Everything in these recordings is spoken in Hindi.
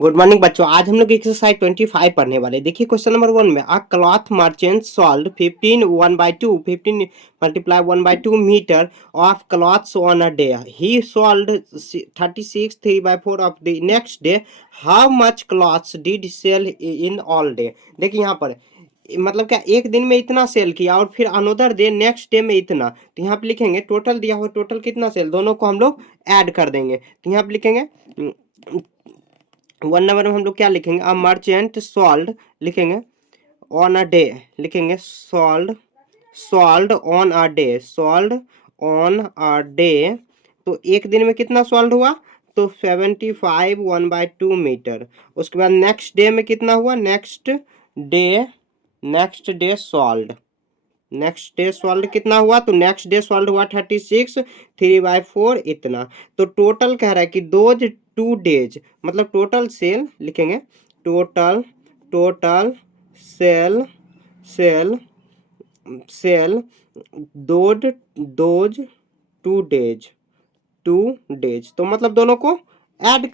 गुड मॉर्निंग बच्चों। आज हम लोग एक्सरसाइज 25 पढ़ने वाले। देखिए क्वेश्चन नंबर 1 में a cloth merchant sold 15 1/2 15 multiply 1/2 metre of cloths on a day. He sold 36 3/4 of the next day. How much cloths did sell in all day. देखिए यहाँ पर मतलब क्या एक दिन में इतना सेल किया और फिर अनदर डे नेक्स्ट डे में इतना, तो यहाँ पे लिखेंगे टोटल दिया हुआ टोटल कितना सेल, दोनों को हम लोग ऐड कर देंगे। तो यहाँ पे लिखेंगे 1 नंबर में हम लोग क्या लिखेंगे, अ मर्चेंट सॉल्ड लिखेंगे ऑन अ डे, लिखेंगे sold sold on a day, sold on a day. तो एक दिन में कितना सॉल्ड हुआ, तो 75 1/2 मीटर। उसके बाद नेक्स्ट डे में कितना हुआ, day next day sold next day solve कितना हुआ, तो नेक्स्ट डे सॉल्व हुआ 36 3/4 इतना। तो टोटल कह रहा है कि दोज 2 डेज, मतलब टोटल सेल लिखेंगे, total total sale sale sale those those 2 days 2 days. तो मतलब दोनों को ऐड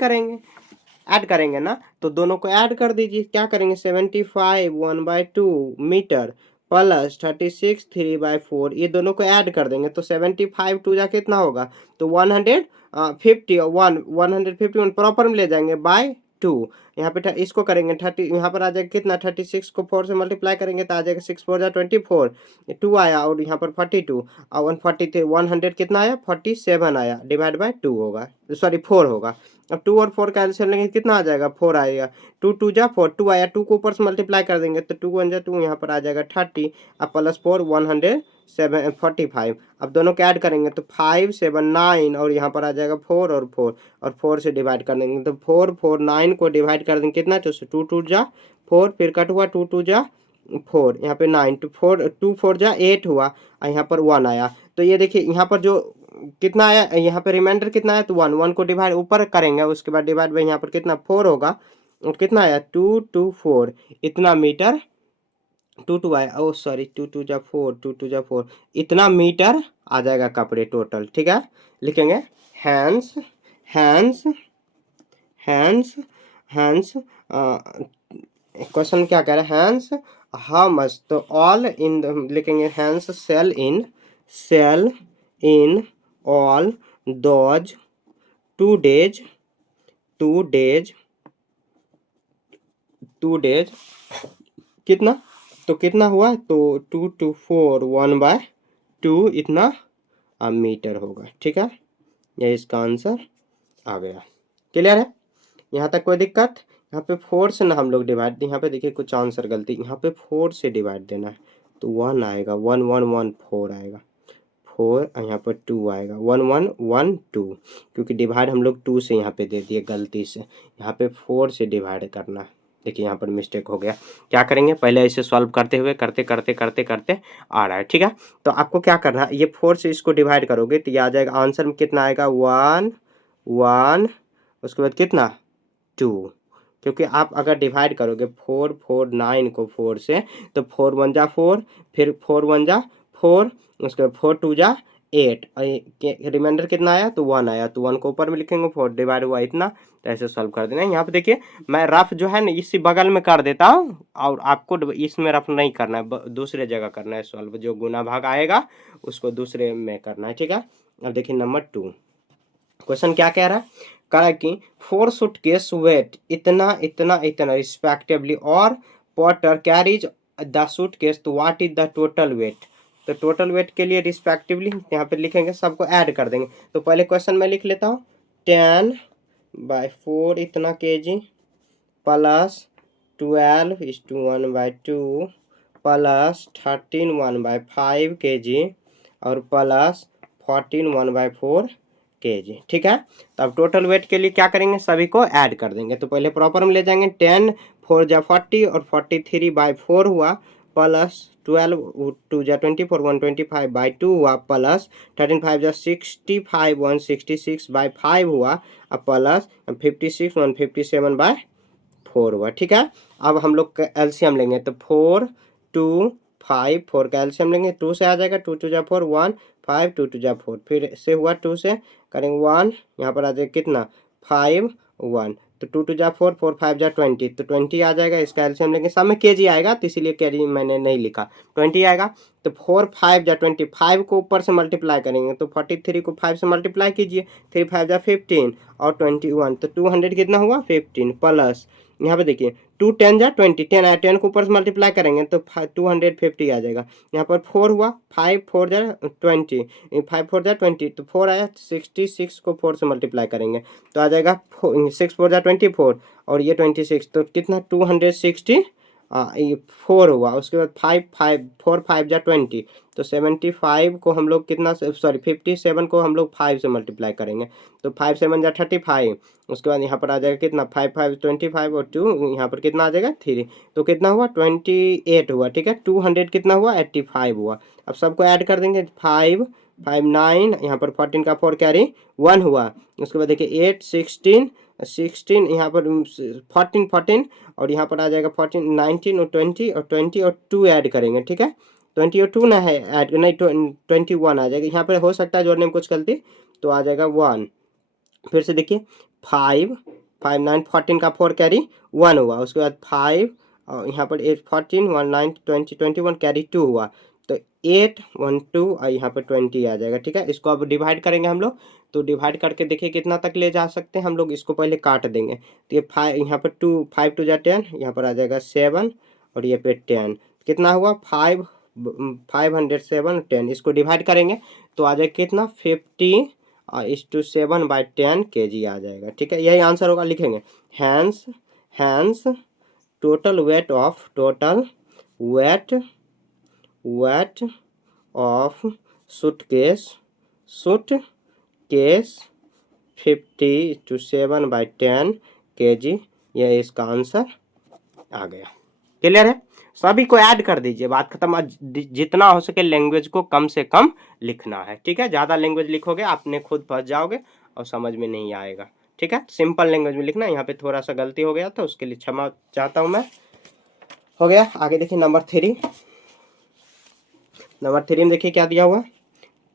करेंगे ना, तो दोनों को ऐड कर दीजिए। क्या करेंगे, 75 1/2 मीटर प्लस 36 3/4, ये दोनों को ऐड कर देंगे तो 75 टू जा कितना होगा, तो 151 प्रॉपर में ले जाएंगे बाय 2। यहाँ पे इसको करेंगे 30, यहाँ पर आ जाएगा कितना, 36 को 4 से मल्टीप्लाई करेंगे तो आ जाएगा 6 4 जा 24, 2 आया और यहाँ पर 42 और 143 100 कितना आया 47 आया, डिवाइड बाय 2 होगा, सॉरी 4 होगा। अब 2 और 4 का एलसीएम लेंगे कितना आ जाएगा, 4 आएगा। 2 2 जा 4, 2 आया, 2 को ऊपर से मल्टीप्लाई कर देंगे तो 2 1 जा 2, यहाँ पर आ जाएगा 30 अब प्लस 4 145। अब दोनों को ऐड करेंगे तो 5 7 9 और यहाँ पर आ जाएगा 4 और 4 से डिवाइड कर देंगे तो 4 4 9 को डिवाइड कर देंगे कितना, तो 2 2 जा 4, फिर कट हुआ 2 2 जा 4, यहाँ पे 9 2 4 जा 8 हुआ और यहाँ पर 1 आया। तो ये देखिए यहाँ पर जो कितना आया, यहाँ पे रिमाइंडर कितना है, तो 1 1 को डिवाइड ऊपर करेंगे, उसके बाद डिवाइड बाई यहाँ पर कितना 4 होगा और कितना आया 2 2 4 इतना मीटर, 2 2 आया, ओ सॉरी 2 2 जा 4 2 2 जा 4 इतना मीटर आ जाएगा कपड़े टोटल। ठीक है, लिखेंगे hence hence hence hence question क्या कह रहा है, हैंड्स हाउ मच, तो ऑल इन लिखेंगे hence sell in all those 2 days 2 days 2 days कितना, तो कितना हुआ, तो 2 2 4 1/2 इतना मीटर होगा। ठीक है, ये इसका आंसर आ गया। क्लियर है, यहाँ तक कोई दिक्कत। यहाँ पे 4 से ना हम लोग डिवाइड, यहाँ पे देखिए कुछ आंसर गलती, यहाँ पे 4 से डिवाइड देना है तो 1 आएगा, 1 1 1 4 आएगा, 4 और यहाँ पर 2 आएगा, 1 1 1 2, क्योंकि डिवाइड हम लोग 2 से यहाँ पे दे दिए गलती से, यहाँ पे 4 से डिवाइड करना है। देखिए यहाँ पर मिस्टेक हो गया। क्या करेंगे, पहले इसे सॉल्व करते हुए करते करते करते करते आ रहा है। ठीक है, तो आपको क्या करना है, ये 4 से इसको डिवाइड करोगे तो ये आ जाएगा, आंसर में कितना आएगा 1 1, उसके बाद कितना 2, क्योंकि आप अगर डिवाइड करोगे 4 4 9 को 4 से तो 4 1 जा 4, फिर 4 1 जा 4, उसके बाद 4 2 जा 8, रिमाइंडर कितना आया, तो 1 आया, तो 1 को ऊपर में लिखेंगे, 4 डिवाइड हुआ इतना, तो ऐसे सॉल्व कर देना। यहाँ पे देखिए मैं रफ जो है ना इसी बगल में कर देता हूँ और आपको इसमें रफ नहीं करना है, दूसरे जगह करना है सॉल्व, जो गुना भाग आएगा उसको दूसरे में करना है। ठीक है, अब देखिए नंबर 2 क्वेश्चन क्या कह रहा है, कह रहा है कि 4 सूटकेस वेट इतना इतना इतना रिस्पेक्टिवली और पॉटर कैरीज द सूटकेस, तो what is the total weight. तो टोटल वेट के लिए रिस्पेक्टिवली यहाँ पे लिखेंगे, सबको ऐड कर देंगे। तो पहले क्वेश्चन मैं लिख लेता हूँ, 10/4 इतना kg प्लस 12:1/2 प्लस 13 1/5 kg और प्लस 14 1/4 kg। ठीक है, तो अब टोटल वेट के लिए क्या करेंगे, सभी को ऐड कर देंगे। तो पहले प्रॉपर में ले जाएंगे, 10 4 जा 40 और 43/4 हुआ प्लस 12 2 जा 24 125/2 हुआ प्लस 13 5 जा 65 166/5 हुआ प्लस 56 157/4 हुआ। ठीक है, अब हम लोग एलसीएम लेंगे तो 4 2 5 4 का एलसीएम लेंगे, 2 से आ जाएगा, 2 2 जा 4 1 5 2 2 जा 4, फिर से हुआ 2 से करेंगे 1, यहाँ पर आ जाएगा कितना 5 1, तो 2 2 जा 4, 4 5 जा 20, तो 20 आ जाएगा। इसका एलसीएम लेंगे, सब में केजी आएगा तो इसीलिए केजी मैंने नहीं लिखा, 20 आएगा। तो 4 5 जा 20, 5 को ऊपर से मल्टीप्लाई करेंगे तो 43 को 5 से मल्टीप्लाई कीजिए, 3 5 जा 15 और 21, तो 200 कितना हुआ 15 प्लस यहाँ पे देखिए 2 10 जा 20, 10 आया, 10 को ऊपर से मल्टीप्लाई करेंगे तो 250 आ जाएगा। यहाँ पर 4 हुआ, 5 4 जा 20, 5 4 जा 20, तो 4 आया, 66 को 4 से मल्टीप्लाई करेंगे तो आ जाएगा 6 4 जा 24 और ये 26, तो कितना 260 ये 4 हुआ। उसके बाद 5 5 4 5 जा 20, तो 75 को हम लोग कितना, सॉरी 57 को हम लोग 5 से मल्टीप्लाई करेंगे तो 5 7 जा 35। उसके बाद यहाँ पर आ जाएगा कितना 5 5 25 और 2 यहाँ पर कितना आ जाएगा 3, तो कितना हुआ 28 हुआ। ठीक है, 200 कितना हुआ 85 हुआ। अब सबको ऐड कर देंगे, 5 5 9, यहाँ पर 14 का 4 कैरी 1 हुआ। उसके बाद देखिए 8 16 16, यहाँ पर 14 14 और यहाँ पर आ जाएगा 14 19 और 20 और 2 ऐड करेंगे। ठीक है, 20 और 2 ना है ऐड, नहीं 21 आ जाएगा। यहाँ पर हो सकता है जोड़ने में कुछ गलती, तो आ जाएगा 1। फिर से देखिए 5 5 9 14 का 4 कैरी 1 हुआ। उसके बाद 5 और यहाँ पर 8 14 1 9 20 21 कैरी 2 हुआ, तो 8 1 2 और यहाँ पर 20 आ जाएगा। ठीक है, इसको अब डिवाइड करेंगे हम लोग, तो डिवाइड करके देखिए कितना तक ले जा सकते हैं हम लोग। इसको पहले काट देंगे, तो ये 5 यहाँ पर 2 5 2 जा 10, यहाँ पर आ जाएगा 7 और ये पे 10, कितना हुआ 5 507 10। इसको डिवाइड करेंगे तो आ जाएगा कितना 50 7/10 kg आ जाएगा। ठीक है, यही आंसर होगा। लिखेंगे hence hence total weight of suitcase 50 to 7/10 kg, यह इसका आंसर आ गया। क्लियर है, सभी को ऐड कर दीजिए, बात खत्म। जितना हो सके लैंग्वेज को कम से कम लिखना है। ठीक है, ज़्यादा लैंग्वेज लिखोगे आपने खुद फंस जाओगे और समझ में नहीं आएगा। ठीक है, सिंपल लैंग्वेज में लिखना। यहाँ पे थोड़ा सा गलती हो गया था, उसके लिए क्षमा चाहता हूँ मैं। हो गया, आगे देखिए नंबर 3। नंबर 3 में देखिए क्या दिया हुआ,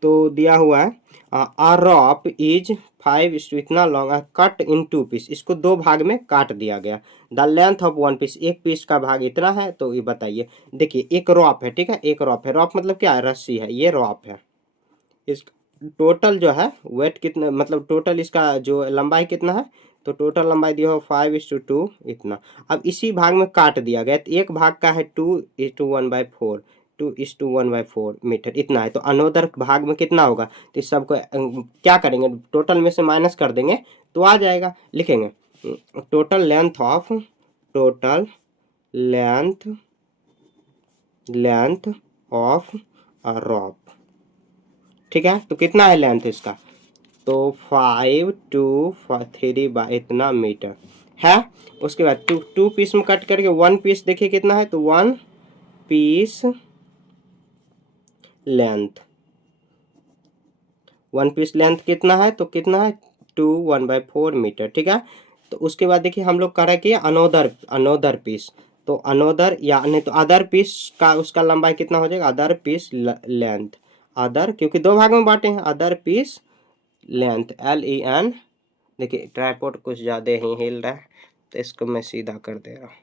तो दिया हुआ है आ रॉप इज 5 इतना लॉन्ग कट इन 2 पीस, इसको 2 भाग में काट दिया गया। द लेंथ ऑफ 1 पीस, एक पीस का भाग इतना है, तो ये बताइए। देखिए एक रॉप है, ठीक है, एक रॉप है। रॉप मतलब क्या है, रस्सी है, ये रॉप है। इस टोटल जो है वेट कितना, मतलब टोटल इसका जो लंबाई कितना है, तो टोटल लंबाई दिया हो 5:2 इतना। अब इसी भाग में काट दिया गया, तो एक भाग का है 2:1/4, 2:1/4 मीटर इतना है। तो अनोदर भाग में कितना होगा, तो इस सबको क्या करेंगे, टोटल में से माइनस कर देंगे तो आ जाएगा। लिखेंगे टोटल लेंथ ऑफ अ रॉप। ठीक है, तो कितना है लेंथ इसका, तो 5 2 3 बाय इतना मीटर है। उसके बाद 2 पीस में कट करके 1 पीस देखिए कितना है, तो 1 पीस लेंथ, 1 पीस लेंथ कितना है, तो कितना है 2 1/4 मीटर। ठीक है, तो उसके बाद देखिए हम लोग कह रहे हैं कि अनोदर पीस, तो अनोदर या नहीं तो अदर पीस का उसका लंबाई कितना हो जाएगा, अदर पीस लेंथ, अदर क्योंकि 2 भाग में बांटे हैं, अदर पीस लेंथ LEN। देखिए ट्राइपॉड कुछ ज़्यादा ही हिल रहा है, तो इसको मैं सीधा कर दे रहा हूँ।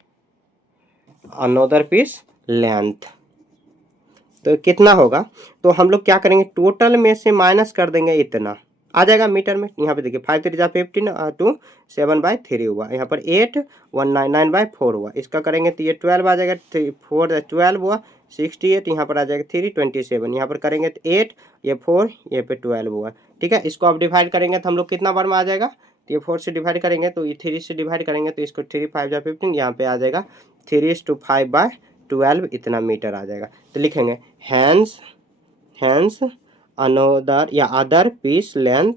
अनोदर पीस लेंथ तो कितना होगा, तो हम लोग क्या करेंगे, टोटल में से माइनस कर देंगे, इतना आ जाएगा मीटर में। यहाँ पे देखिए 5 3 जा 15 2 7/3 हुआ। यहाँ पर 8 199/4 हुआ। इसका करेंगे तो ये 12 आ जाएगा, 4 12 हुआ 68। यहाँ पर आ जाएगा 3 27। यहाँ पर करेंगे तो 8 ये 4 ये पे 12 हुआ। ठीक है, इसको आप डिवाइड करेंगे तो हम लोग कितना बार में आ जाएगा, तो ये 4 से डिवाइड करेंगे तो ये 3 से डिवाइड करेंगे, तो इसको 3 5 जा 15, यहाँ पे आ जाएगा 3:5/12 इतना मीटर आ जाएगा। तो लिखेंगे हैंस अनोदर या other piece length,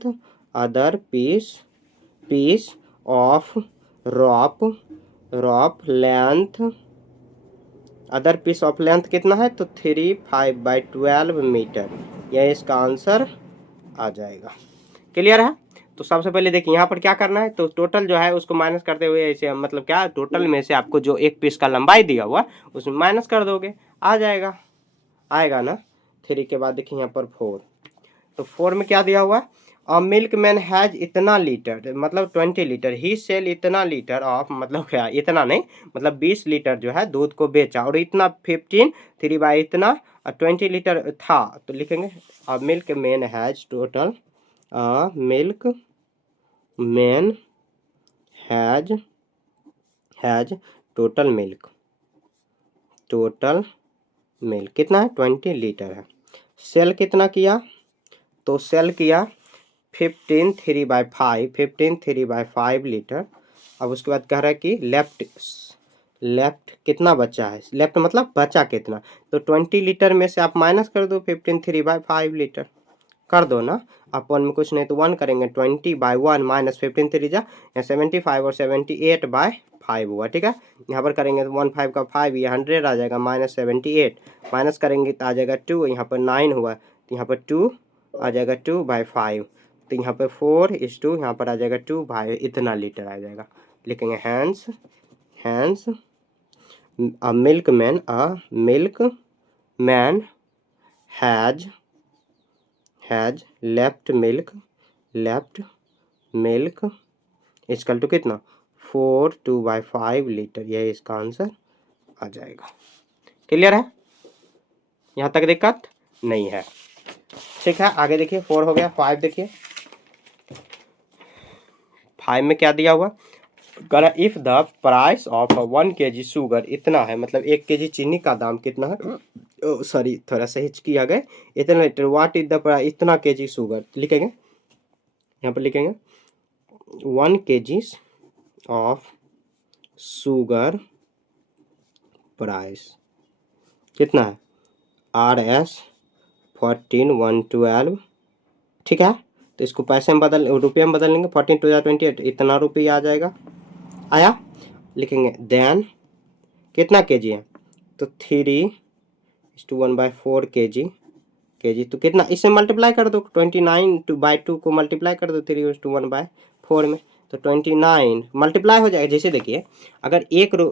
other piece of rope length, other piece of length कितना है, तो 3 5/12 मीटर, यह इसका आंसर आ जाएगा। क्लियर है, तो सबसे पहले देखिए यहाँ पर क्या करना है, तो टोटल जो है उसको माइनस करते हुए ऐसे, मतलब क्या, टोटल में से आपको जो एक पीस का लंबाई दिया हुआ उसमें माइनस कर दोगे, आ जाएगा, आएगा ना। 3 के बाद देखिए यहाँ पर 4, तो 4 में क्या दिया हुआ है, अ मिल्क मैन हैज इतना लीटर, मतलब 20 लीटर, ही सेल इतना लीटर ऑफ, मतलब क्या इतना नहीं, मतलब 20 लीटर जो है दूध को बेचा, और इतना 15 3 बाई इतना 20 लीटर था, तो लिखेंगे अ milkman has total, a milkman has total milk, total milk कितना है 20 लीटर है। सेल कितना किया, तो सेल किया 15 3 बाई 5 लीटर। अब उसके बाद कह रहा है कि लेफ्ट कितना बचा है, लेफ्ट मतलब बचा कितना, तो 20 लीटर में से आप माइनस कर दो 15 3 बाई 5 लीटर, कर दो ना। आप 1 में कुछ नहीं तो 1 करेंगे, 20 बाई 1 माइनस 15 3 जा 75 और 78 बाई 5 हुआ, ठीक है। यहाँ पर करेंगे तो 1 5 का 5, ये 100 आ जाएगा, माइनस 78 माइनस करेंगे तो आ जाएगा 2, यहाँ पर 9 हुआ तो यहाँ पर 2 आ जाएगा 2 बाई 5, तो यहाँ पर 4:2, यहाँ पर आ जाएगा 2 बाई इतना लीटर आ जाएगा। लिखेंगे hence a milkman has left milk equal to कितना 4 2 बाई 5 लीटर, यही इसका आंसर आ जाएगा। क्लियर है, यहाँ तक दिक्कत नहीं है, ठीक है। आगे देखिए 4 हो गया, 5 देखिए, 5 में क्या दिया हुआ, करा if the price of 1 kg sugar इतना है, मतलब 1 kg चीनी का दाम कितना है, सॉरी थोड़ा सा हिचकी आ गए, इतना litre, what is the price, इतना kg शुगर, लिखेंगे यहाँ पर लिखेंगे 1 kg ऑफ शुगर प्राइस कितना है RS 14,112, ठीक है। तो इसको पैसे में रुपये में बदल लेंगे, 14 2 28, इतना रुपये आ जाएगा, आया। लिखेंगे देन कितना केजी है, तो 3:1/4 केजी, तो कितना, इससे मल्टीप्लाई कर दो, 29/2 को मल्टीप्लाई कर दो 3:1/4 में, तो 29 मल्टीप्लाई हो जाएगा। जैसे देखिए अगर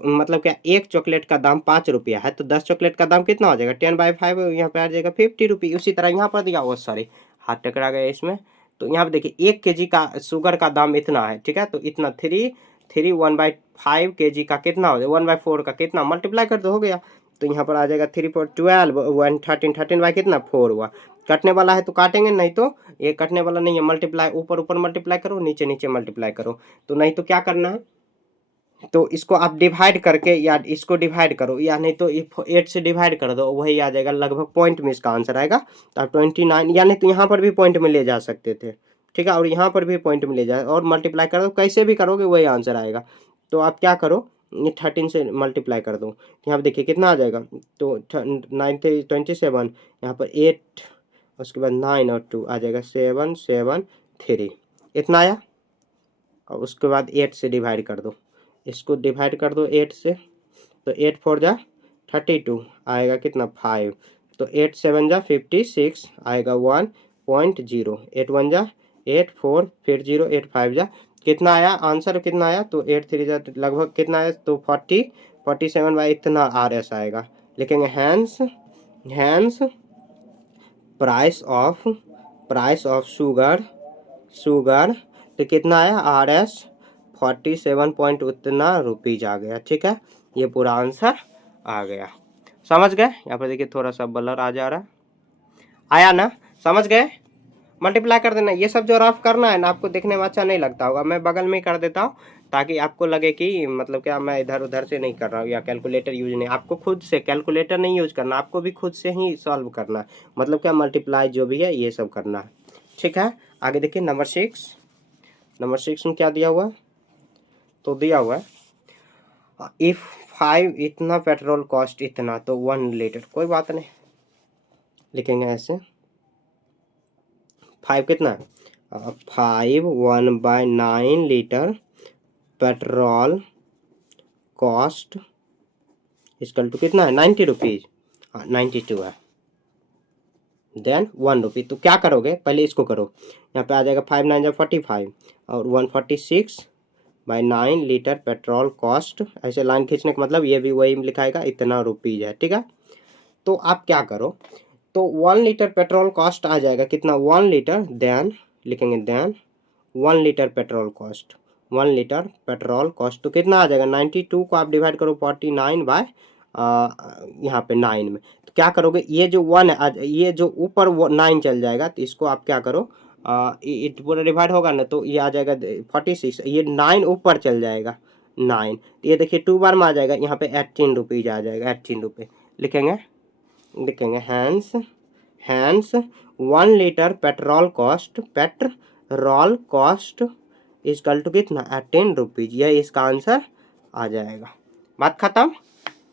मतलब क्या एक चॉकलेट का दाम 5 रुपया है, तो 10 चॉकलेट का दाम कितना हो जाएगा 10/5, यहाँ पे आ जाएगा 50 रुपये। उसी तरह यहाँ पर दिया हुआ, सॉरी हाथ टकरा गया इसमें, तो यहाँ पे देखिए 1 kg का शुगर का दाम इतना है, ठीक है, तो इतना 1/5 kg का कितना हो जाएगा 1/4 का कितना, मल्टीप्लाई कर दो हो गया, तो यहाँ पर आ जाएगा 3 4 12 1 13 बाई कितना 4 हुआ। कटने वाला है तो काटेंगे, नहीं तो ये कटने वाला नहीं है, मल्टीप्लाई ऊपर ऊपर मल्टीप्लाई करो, नीचे नीचे मल्टीप्लाई करो, तो नहीं तो क्या करना है, तो इसको आप डिवाइड करके या इसको डिवाइड करो, या नहीं तो 8 से डिवाइड कर दो, वही आ जाएगा, लगभग पॉइंट में इसका आंसर आएगा। तो आप 29, या नहीं तो यहाँ पर भी पॉइंट में ले जा सकते थे, ठीक है, और यहाँ पर भी पॉइंट में ले जाए और मल्टीप्लाई कर दो, कैसे भी करोगे वही आंसर आएगा। तो आप क्या करो, ये 13 से मल्टीप्लाई कर दो, यहाँ पर देखिए कितना आ जाएगा, तो 9 27, यहाँ पर 8, उसके बाद 9 और 2 आ जाएगा 7 7 3, इतना आया। और उसके बाद 8 से डिवाइड कर दो, इसको डिवाइड कर दो 8 से, तो 8 4 जा 32 आएगा कितना 5, तो 8 7 जा 56 आएगा 1.0, 8 1 जा 8 4 फिर 0 8 5 जा कितना आया आंसर, कितना आया, तो 8 3 जा लगभग कितना आया, तो 47 बाई इतना RS आएगा। लिखेंगे हैंस प्राइस ऑफ शुगर तो कितना आया RS 47 पॉइंट उतना रुपीज आ गया, ठीक है, ये पूरा आंसर आ गया। समझ गए, यहाँ पर देखिए थोड़ा सा ब्लर आ जा रहा है, आया ना, समझ गए, मल्टीप्लाई कर देना। ये सब जो रफ करना है ना, आपको देखने में अच्छा नहीं लगता होगा, मैं बगल में ही कर देता हूँ ताकि आपको लगे कि मतलब क्या मैं इधर उधर से नहीं कर रहा हूँ या कैलकुलेटर यूज नहीं, आपको खुद से कैलकुलेटर नहीं यूज करना, आपको भी खुद से ही सॉल्व करना है, मतलब क्या मल्टीप्लाई जो भी है ये सब करना है, ठीक है। आगे देखिए नंबर 6 में क्या दिया हुआ है, तो दिया हुआ है इफ 5 इतना पेट्रोल कॉस्ट इतना, तो 1 लीटर, कोई बात नहीं, लिखेंगे ऐसे 5 कितना है 5 1/9 litre petrol cost is equal to कितना है 90 रुपीज, 92 है, देन 1 रुपी। तो क्या करोगे, पहले इसको करो, यहाँ पे आ जाएगा 5 9 45 और 146/9 लीटर पेट्रोल कॉस्ट, ऐसे लाइन खींचने का मतलब ये भी वही लिखाएगा इतना रुपीज है, ठीक है। तो आप क्या करो, तो 1 लीटर पेट्रोल कॉस्ट आ जाएगा कितना 1 लीटर, देन लिखेंगे then 1 litre petrol cost, 1 litre petrol cost तो कितना आ जाएगा 92 को आप डिवाइड करो 49 बाय यहाँ पे 9 में, तो क्या करोगे ये जो 1 है ये जो ऊपर 9 चल जाएगा तो इसको आप क्या करो ये पूरा डिवाइड होगा ना तो ये आ जाएगा 46, ये 9 ऊपर चल जाएगा 9, तो ये देखिए 2 बार में आ जाएगा यहाँ पे 18 रुपीज आ जाएगा, 18 रुपये लिखेंगे hence 1 litre petrol cost is equal to कितना 18 रुपीज, यह इसका आंसर आ जाएगा। बात खत्म।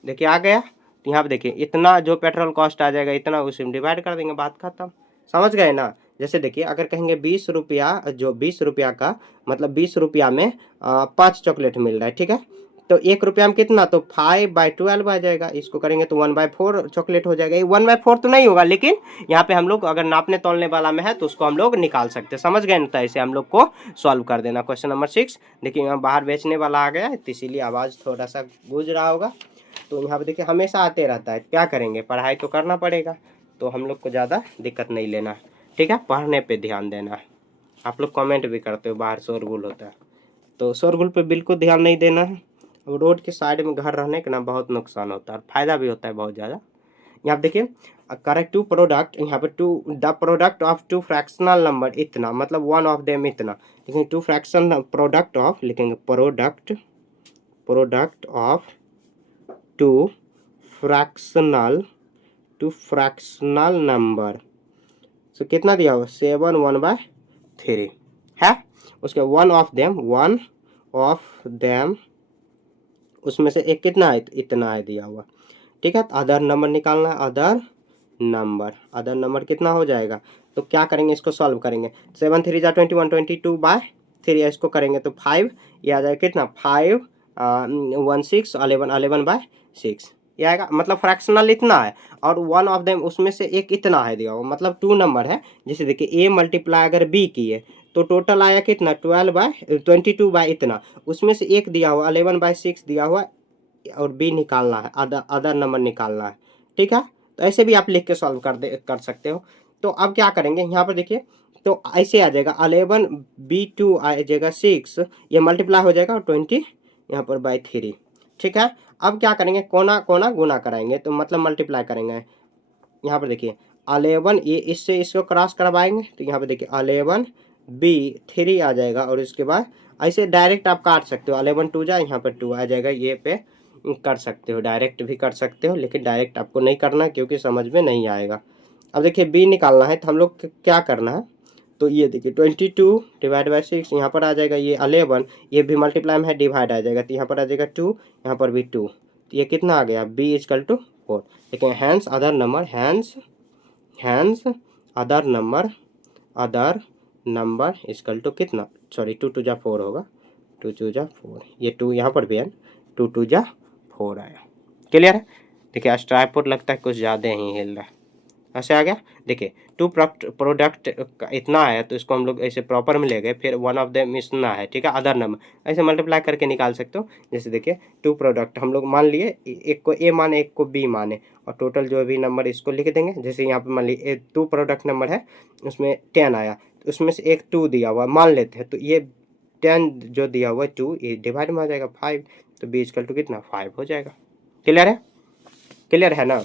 देखिए आ गया, तो यहाँ पे देखिए इतना जो पेट्रोल कॉस्ट आ जाएगा इतना उसी में डिवाइड कर देंगे, बात खत्म। समझ गए ना। जैसे देखिए अगर कहेंगे 20 रुपया, जो 20 रुपया का मतलब 20 रुपया में 5 चॉकलेट मिल रहा है, ठीक है, तो 1 रुपया में कितना, तो 5/12 आ जाएगा। इसको करेंगे तो 1/4 चॉकलेट हो जाएगा। ये 1/4 तो नहीं होगा, लेकिन यहाँ पे हम लोग अगर नापने तोलने वाला में है तो उसको हम लोग निकाल सकते हैं। समझ गए ना, तो ऐसे हम लोग को सॉल्व कर देना। क्वेश्चन नंबर 6 देखिए यहाँ बाहर बेचने वाला आ गया है, तो इसीलिए आवाज़ थोड़ा सा गूंज रहा होगा। तो यहाँ पे देखिए हमेशा आते रहता है, क्या करेंगे, पढ़ाई तो करना पड़ेगा, तो हम लोग को ज़्यादा दिक्कत नहीं लेना, ठीक है, पढ़ने पे ध्यान देना है। आप लोग कमेंट भी करते हो बाहर शोरगुल होता है, तो शोरगुल पे बिल्कुल ध्यान नहीं देना है। अब रोड के साइड में घर रहने का ना बहुत नुकसान होता है और फायदा भी होता है बहुत ज़्यादा। यहाँ पे देखिए करेक्ट टू प्रोडक्ट, यहाँ पे to the product of two fractional number इतना, मतलब वन ऑफ देम इतना, लेकिन टू फ्रैक्शन प्रोडक्ट ऑफ लिखेंगे product of two fractional number, so कितना दिया हुआ 7 1/3 है। उसके वन ऑफ देम उसमें से एक कितना है, इतना है दिया हुआ, ठीक है। तो अदर नंबर निकालना है, अदर नंबर कितना हो जाएगा, तो क्या करेंगे, इसको सॉल्व करेंगे। 7 3 जा 21, 22/3 इसको करेंगे तो 5 ये आ जाएगा कितना 5 1 6 11/6 ये आएगा। मतलब फ्रैक्शनल इतना है और वन ऑफ देम उसमें से एक इतना है दिया हुआ, मतलब 2 नंबर है। जैसे देखिए a मल्टीप्लाई अगर b किए तो टोटल आया कितना 22 इतना, उसमें से एक दिया हुआ 11/6 दिया हुआ और b निकालना है, अदर नंबर निकालना है, ठीक है। तो ऐसे भी आप लिख के सॉल्व कर सकते हो। तो अब क्या करेंगे यहाँ पर देखिए, तो ऐसे आ जाएगा 11b2 आ जाएगा 6, ये मल्टीप्लाई हो जाएगा और 20 यहाँ पर /3, ठीक है। अब क्या करेंगे, कोना कोना गुना कराएंगे, तो मतलब मल्टीप्लाई करेंगे। यहाँ पर देखिए 11 ये इससे इसको क्रॉस करवाएंगे, तो यहाँ पर देखिए 11b3 आ जाएगा और इसके बाद ऐसे डायरेक्ट आप काट सकते हो, 11 2 जा यहाँ पर 2 आ जाएगा, ये पे कर सकते हो, डायरेक्ट भी कर सकते हो, लेकिन डायरेक्ट आपको नहीं करना क्योंकि समझ में नहीं आएगा। अब देखिए b निकालना है, तो हम लोग क्या करना है, तो ये देखिए 22/6 यहाँ पर आ जाएगा, ये 11 ये भी मल्टीप्लाई में है, डिवाइड आ जाएगा, तो यहाँ पर आ जाएगा 2, यहाँ पर भी 2, तो ये कितना आ गया b = 4। लेकिन hence other number equal to कितना, सॉरी 2 2 जा 4 होगा, 2 2 जा 4, ये 2 यहाँ पर भी है, 2 2 जा 4 आया। क्लियर है। देखिए आज ट्राइपॉड लगता है कुछ ज़्यादा ही हिल रहा है, ऐसे आ गया। देखिए टू प्रोडक्ट इतना है तो इसको हम लोग ऐसे प्रॉपर में ले गए, फिर वन ऑफ देम इतना है, ठीक है, अदर नंबर ऐसे मल्टीप्लाई करके निकाल सकते हो। जैसे देखिए टू प्रोडक्ट हम लोग मान लिए, एक को ए माने एक को बी माने और टोटल जो भी नंबर इसको लिख देंगे। जैसे यहाँ पे मान लीजिए 2 प्रोडक्ट नंबर है, उसमें 10 आया, तो उसमें से एक 2 दिया हुआ मान लेते हैं, तो ये 10 जो दिया हुआ है 2 ये डिवाइड में आ जाएगा 5, तो b = कितना 5 हो जाएगा। क्लियर है ना।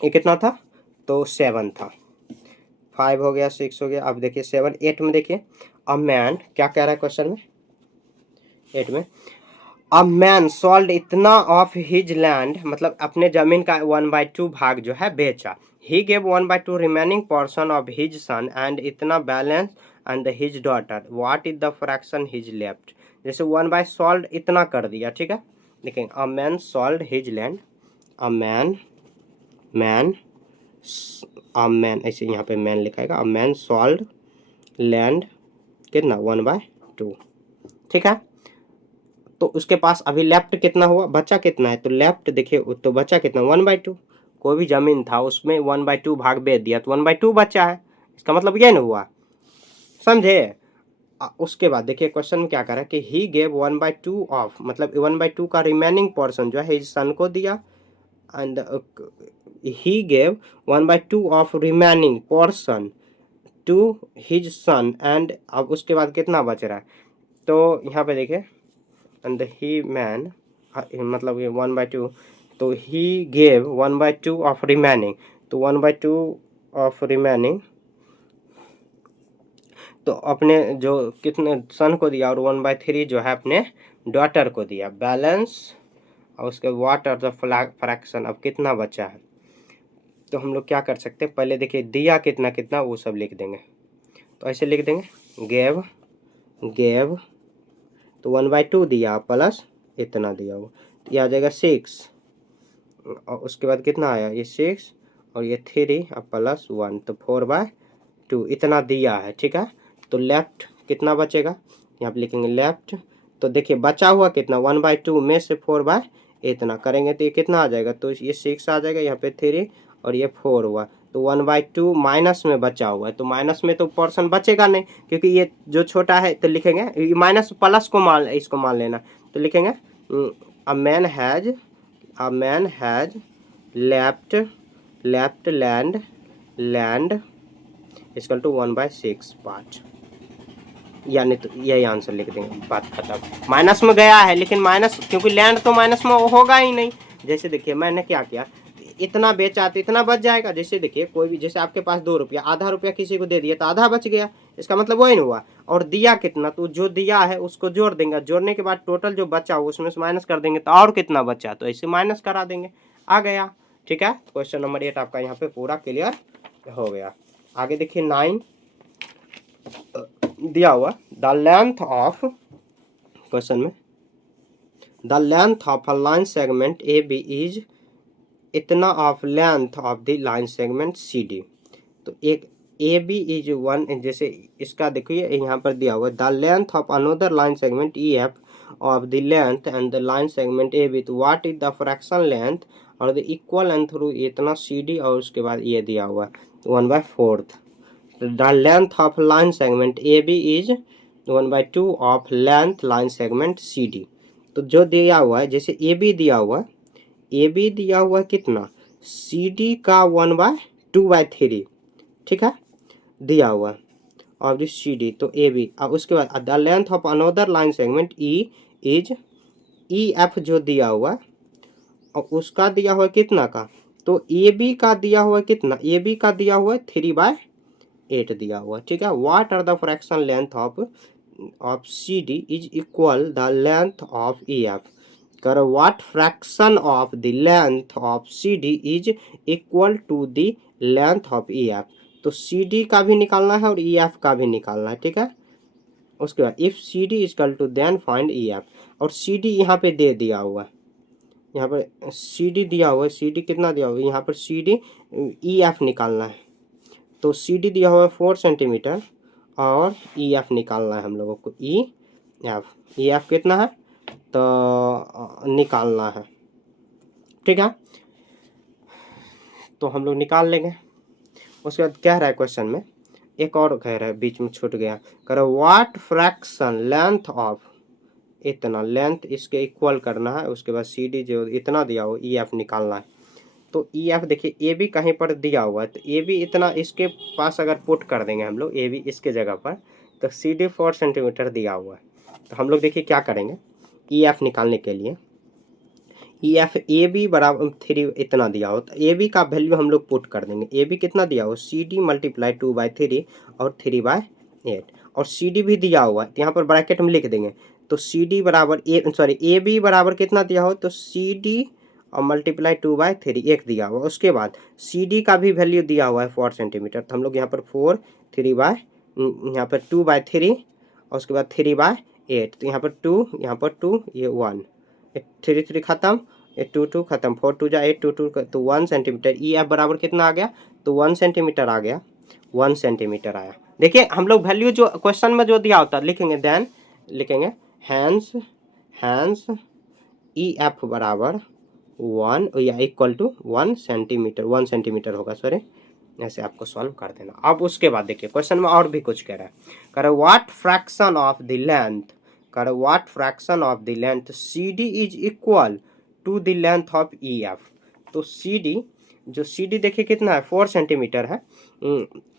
ये कितना था, तो 7 था, 5 हो गया, 6 हो गया। अब देखिए 7 8 में देखिए अ मैन क्या कह रहा है क्वेश्चन में, 8 में अ मैन सोल्ड इतना ऑफ हिज लैंड, मतलब अपने जमीन का 1/2 भाग जो है बेचा। He gave 1/2 remaining portion of his son and इतना balance and his daughter, what is the fraction his left. जैसे 1/2 सोल्ड इतना कर दिया, ठीक है। देखिए a man sold his land, a man ऐसे यहाँ पे मैन लिखाएगा, अ मैन सोल्ड लैंड कितना 1/2, ठीक है। तो उसके पास अभी लेफ्ट कितना हुआ, बचा कितना है, तो लेफ्ट देखिए तो बचा कितना 1/2, कोई भी जमीन था उसमें 1/2 भाग बेच दिया तो 1/2 बचा है, इसका मतलब ये ना हुआ, समझे। उसके बाद देखिए क्वेश्चन में क्या कर रहा है कि ही गेव 1/2 ऑफ, मतलब 1/2 का रिमेनिंग पोर्शन जो है हिज सन को दिया, and he gave 1/2 of remaining portion to his son and, अब उसके बाद कितना बच रहा है, तो यहाँ पे देखिए एंड ही मैन, मतलब ये 1/2, तो ही गेव 1/2 ऑफ रिमेनिंग, तो 1/2 ऑफ रिमेनिंग, तो अपने जो कितने सन को दिया और 1/3 जो है अपने डॉटर को दिया, बैलेंस, और उसके व्हाट आर द फ्रैक्शन, अब कितना बचा है, तो हम लोग क्या कर सकते हैं, पहले देखिए दिया कितना कितना वो सब लिख देंगे, तो ऐसे लिख देंगे गेव, गेव, तो 1/2 दिया प्लस इतना दिया हुआ, तो ये आ जाएगा 6, और उसके बाद कितना आया, ये 6 और ये 3 और प्लस 1, तो 4/2 इतना दिया है, ठीक है। तो लेफ्ट कितना बचेगा, यहाँ पे लिखेंगे लेफ्ट, तो देखिए बचा हुआ कितना, 1/2 में से 4 इतना करेंगे तो ये कितना आ जाएगा, तो ये 6 आ जाएगा, यहाँ पे 3 और ये 4 हुआ, तो 1/2 माइनस में बचा हुआ है, तो माइनस में तो पोर्शन बचेगा नहीं, क्योंकि ये जो छोटा है, तो लिखेंगे माइनस प्लस को मान, इसको मान लेना, तो लिखेंगे a man has, a man has left land is equal to 1/6 part, यानी तो यही आंसर लिख देंगे, बात खत्म। माइनस में गया है लेकिन माइनस, क्योंकि लैंड तो माइनस में होगा ही नहीं। जैसे देखिए मैंने क्या किया, इतना बेचा तो इतना बच जाएगा, जैसे देखिए कोई भी, जैसे आपके पास 2 रुपया, आधा रुपया किसी को दे दिया तो आधा बच गया, इसका मतलब वही नहीं हुआ, और दिया कितना, तो जो दिया है उसको जोड़ देंगे, जोड़ने के बाद टोटल जो बचा उसमें से माइनस कर देंगे, तो और कितना बचा, तो ऐसे माइनस करा देंगे, आ गया, ठीक है। क्वेश्चन नंबर 8 आपका यहाँ पे पूरा क्लियर हो गया। आगे देखिए 9 दिया हुआ, द लेंथ ऑफ, क्वेश्चन में the length of a line segment A B is इतना of length of the line segment C D, तो एक ए बी इज 1, जैसे इसका देखिए यहाँ पर दिया हुआ the length of another line segment E F of the length and the line segment A B, तो what is the fraction length और द इक्वल लेंथ थ्रू इतना सी डी, और उसके बाद ये दिया हुआ 1/4, the length of line segment A B is 1/2 of length line segment C D, तो जो दिया हुआ है, जैसे ए बी दिया हुआ, ए बी दिया हुआ कितना, सी डी का 1/2/3, ठीक है, दिया हुआ और दिस सी डी, तो ए बी, अब उसके बाद the length of another line segment E is, E F जो दिया हुआ और उसका दिया हुआ कितना का, तो ए बी का दिया हुआ कितना, ए बी का दिया हुआ 3/8 दिया हुआ, ठीक है। What are the fraction length of C D is equal the length of E F, करो what fraction of the length of C D is equal to the length of E F, तो सी डी का भी निकालना है और ई एफ का भी निकालना है, ठीक है। उसके बाद if C D is equal to then find E F, और सी डी यहाँ पे दे दिया हुआ है, यहाँ पर सी डी दिया हुआ है, सी डी कितना दिया हुआ है, यहाँ पर सी डी ई एफ निकालना है, तो सी डी दिया हुआ है 4 सेंटीमीटर और ई एफ निकालना है हम लोगों को, ई एफ कितना है, तो निकालना है, ठीक है, तो हम लोग निकाल लेंगे। उसके बाद क्या रहा है क्वेश्चन में, एक और कह रहा है, बीच में छूट गया, करो व्हाट फ्रैक्शन लेंथ ऑफ, इतना लेंथ इसके इक्वल करना है, उसके बाद सी डी जो इतना दिया हो ई एफ निकालना है, तो ई एफ देखिए ए बी कहीं पर दिया हुआ है, तो ए बी इतना इसके पास अगर पुट कर देंगे हम लोग ए बी इसके जगह पर, तो सी डी 4 सेंटीमीटर दिया हुआ है, तो हम लोग देखिए क्या करेंगे, ई एफ निकालने के लिए ई एफ ए बी बराबर 3 इतना दिया हो, तो ए बी का वैल्यू हम लोग पुट कर देंगे, ए बी कितना दिया हो, सी डी मल्टीप्लाई 2/3 और 3/8, और सी डी भी दिया हुआ है, तो यहाँ पर ब्रैकेट में लिख देंगे, तो सी डी बराबर ए बी बराबर कितना दिया हो, तो सी डी और मल्टीप्लाई 2/3 एक दिया हुआ, उसके बाद सी डी का भी वैल्यू दिया हुआ है 4 सेंटीमीटर, तो हम लोग यहाँ पर 4 यहाँ पर 2/3 और उसके बाद 3/8, तो यहाँ पर 2 यहाँ पर 2 ये 1, 3 खत्म, 2 खत्म, 4 2 जा 8 2 2 तो 1 सेंटीमीटर, ई एफ बराबर कितना आ गया, तो 1 सेंटीमीटर आ गया, 1 सेंटीमीटर आया। देखिए हम लोग वैल्यू जो क्वेश्चन में जो दिया होता है लिखेंगे, देन लिखेंगे हैंस हैंस ई एफ बराबर 1 या इक्वल टू 1 सेंटीमीटर, 1 सेंटीमीटर होगा, सॉरी, ऐसे आपको सॉल्व कर देना। अब उसके बाद देखिए क्वेश्चन में और भी कुछ कह रहा है, करो what fraction of the length, करो what fraction of the length C D is equal to the length of E F, तो सी डी जो सी डी देखिए कितना है 4 सेंटीमीटर है,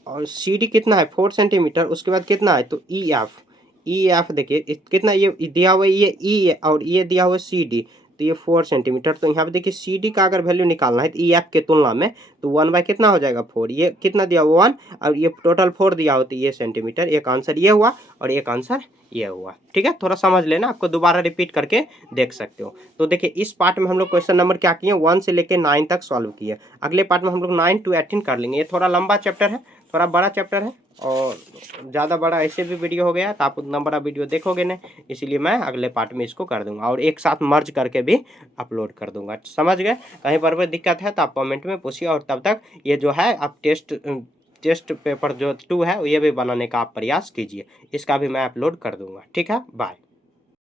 और सी डी कितना है 4 सेंटीमीटर, उसके बाद कितना है तो ई एफ, ई एफ देखिए कितना ये दिया हुआ है, ये ई है और ये दिया हुआ है सी डी, तो ये 4 सेंटीमीटर। तो यहाँ पे देखिए सी डी का अगर वैल्यू निकालना है तो ई एफ के तुलना में, तो 1 कितना हो जाएगा 4, ये कितना दिया हुआ 1 और ये टोटल 4 दिया हो, तो ये सेंटीमीटर। एक आंसर ये हुआ और एक आंसर ये हुआ। ठीक है, थोड़ा समझ लेना, आपको दोबारा रिपीट करके देख सकते हो। तो देखिए इस पार्ट में हम लोग क्वेश्चन नंबर क्या किए 1 से लेके 9 तक सॉल्व किए। अगले पार्ट में हम लोग 9 to 18 कर लेंगे। ये थोड़ा लंबा चैप्टर है, थोड़ा बड़ा चैप्टर है और ज़्यादा बड़ा ऐसे भी वीडियो हो गया तो आप उतना बड़ा वीडियो देखोगे नहीं, इसीलिए मैं अगले पार्ट में इसको कर दूंगा और एक साथ मर्ज करके भी अपलोड कर दूंगा। समझ गए? कहीं पर भी दिक्कत है तो आप कमेंट में पूछिए और तब तक ये जो है आप टेस्ट पेपर जो 2 है ये भी बनाने का आप प्रयास कीजिए, इसका भी मैं अपलोड कर दूंगा। ठीक है, बाय।